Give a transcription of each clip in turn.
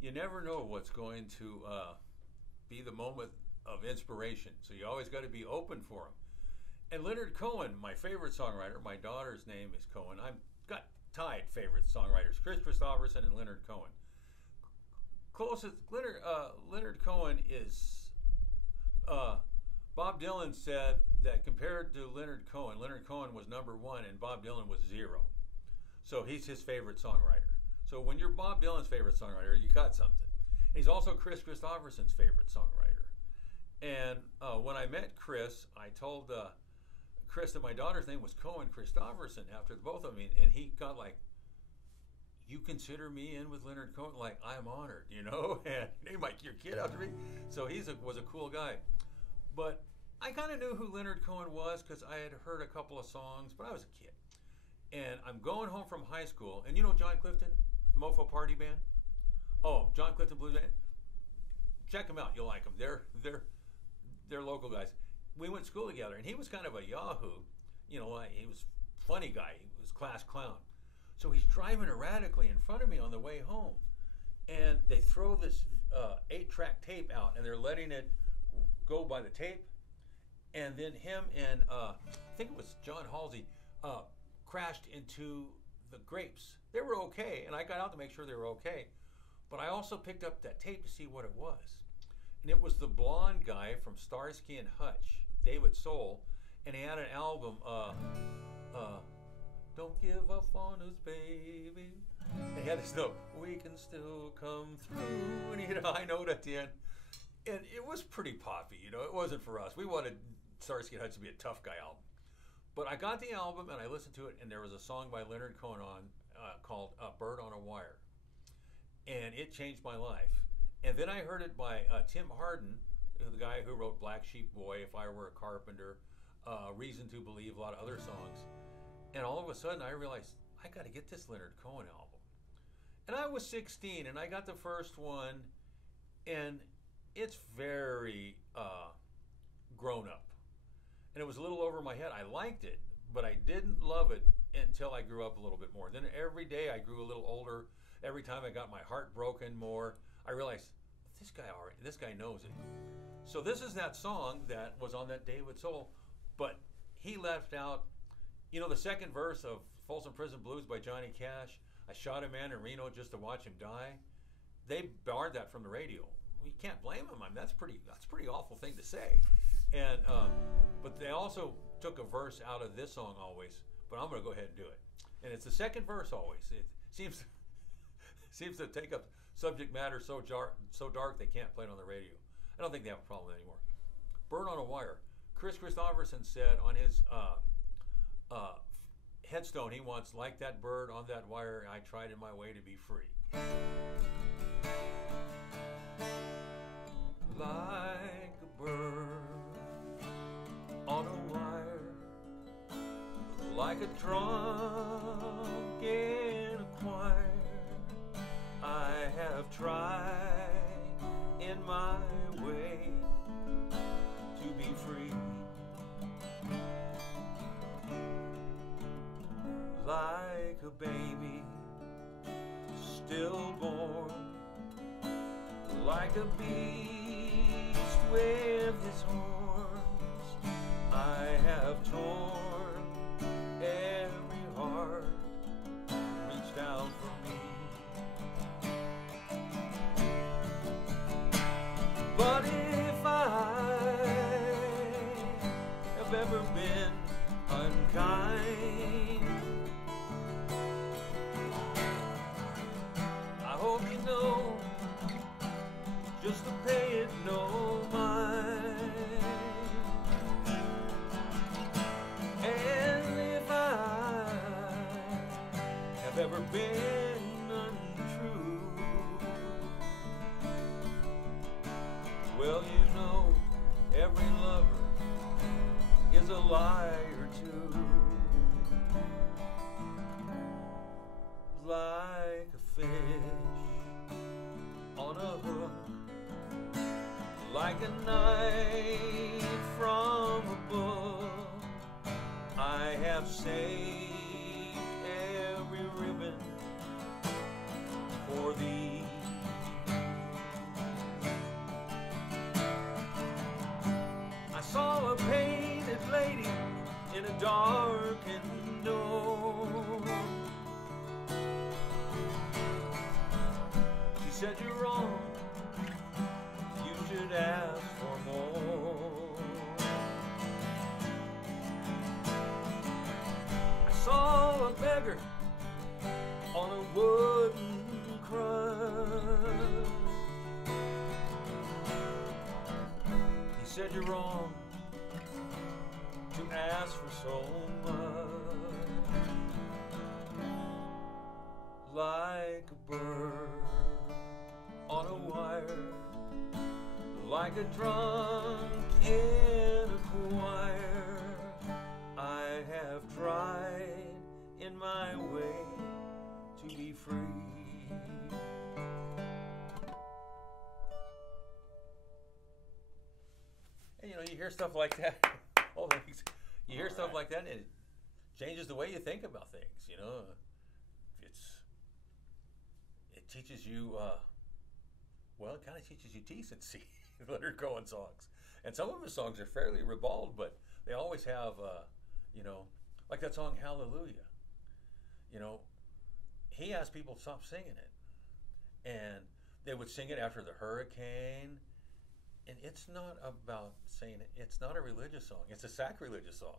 you never know what's going to be the moment of inspiration. So you always got to be open for them. And Leonard Cohen, my favorite songwriter, my daughter's name is Cohen. I've got tied favorite songwriters, Chris Christopherson and Leonard Cohen. Closest, Leonard Cohen is, Bob Dylan said that compared to Leonard Cohen was number one and Bob Dylan was zero. So he's his favorite songwriter. So when you're Bob Dylan's favorite songwriter, you got something. And he's also Chris Christopherson's favorite songwriter. And when I met Chris, I told Chris that my daughter's name was Cohen Christopherson after both of them, and he got like, "You consider me in with Leonard Cohen?" Like, I'm honored, you know, and he might your kid after me. So was a cool guy. But I kind of knew who Leonard Cohen was because I had heard a couple of songs, but I was a kid. And I'm going home from high school, and you know John Clifton, Mofo Party Band? Oh, John Clifton Blues Band. Check them out, you'll like them. They're local guys. We went to school together, and he was kind of a yahoo. You know, he was a funny guy. He was class clown. So he's driving erratically in front of me on the way home, and they throw this 8-track tape out, and they're letting it go by the tape, and then him and I think it was John Halsey crashed into the grapes. They were okay, and I got out to make sure they were okay, but I also picked up that tape to see what it was, and it was the blonde guy from Starsky and Hutch, David Soul, and he had an album, Don't Give Up on Us, Baby. And he had this note, "We can still come through," and he had a high note at the end. And it was pretty poppy, you know. It wasn't for us. We wanted Starsky and Hutch to be a tough guy album. But I got the album and I listened to it, and there was a song by Leonard Cohen on called "Bird on a Wire," and it changed my life. And then I heard it by Tim Hardin, the guy who wrote "Black Sheep Boy," "If I Were a Carpenter," "Reason to Believe," a lot of other songs. And all of a sudden I realized I got to get this Leonard Cohen album. And I was 16, and I got the first one, and it's very grown up. And it was a little over my head. I liked it, but I didn't love it until I grew up a little bit more. Then every day I grew a little older. Every time I got my heart broken more, I realized this guy knows it. So this is that song that was on that David Soul, but he left out, you know, the second verse of Folsom Prison Blues by Johnny Cash. "I shot a man in Reno just to watch him die." They barred that from the radio. We can't blame them. I mean, that's a pretty awful thing to say. And but they also took a verse out of this song, "Always." But I'm going to go ahead and do it. And it's the second verse, "Always." It seems to take up subject matter so dark they can't play it on the radio. I don't think they have a problem anymore. "Bird on a Wire." Chris Christopherson said on his headstone, he wants, "Like that bird on that wire, I tried in my way to be free." Like a bird on a wire, like a drunk in a choir, I have tried in my way to be free. Like a baby stillborn, like a beast with his horns, I have torn every heart reached out for me. But if I have ever been unkind, I hope you know just to pay it no mind. And if I have ever been untrue, well, you know, every lover is a liar too. Like a fish on a hook, like a knife from above, I have saved every ribbon for thee. said you're wrong, you should ask for more. I saw a beggar on a wooden crutch. He said you're wrong to ask for so much. Like a bird on a wire, like a drunk in a choir, I have tried in my way to be free. And you hear stuff like that. Oh, thanks. You hear stuff like that, and it changes the way you think about things. It teaches you. Well, it kind of teaches you decency. Leonard Cohen songs, and some of his songs are fairly ribald, but they always have, like that song Hallelujah. He asked people to stop singing it, and they would sing it after the hurricane. And it's not about saying it. It's not a religious song. It's a sacrilegious song.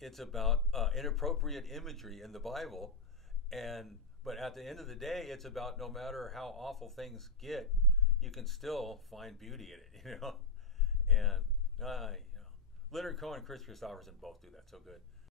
It's about inappropriate imagery in the Bible, but at the end of the day, it's about no matter how awful things get, you can still find beauty in it. And Leonard Cohen and Chris Christopherson both do that so good.